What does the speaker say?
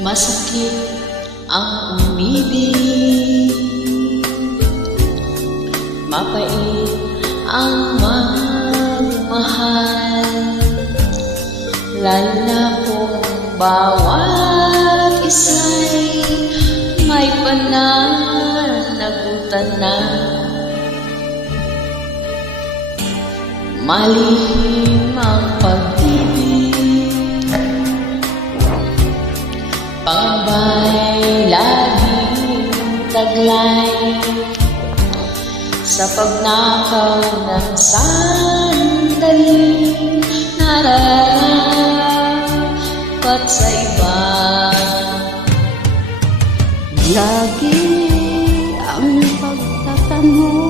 Masakit ang umibig, mapait ang magmahal, lalo na kung bawat isa'y may pananagutan na. Malihim ang pag-ibig, pangambay laging taglay, sa pagnakaw ng sandaling nararapat sa iba. Lagi ang pagtatanong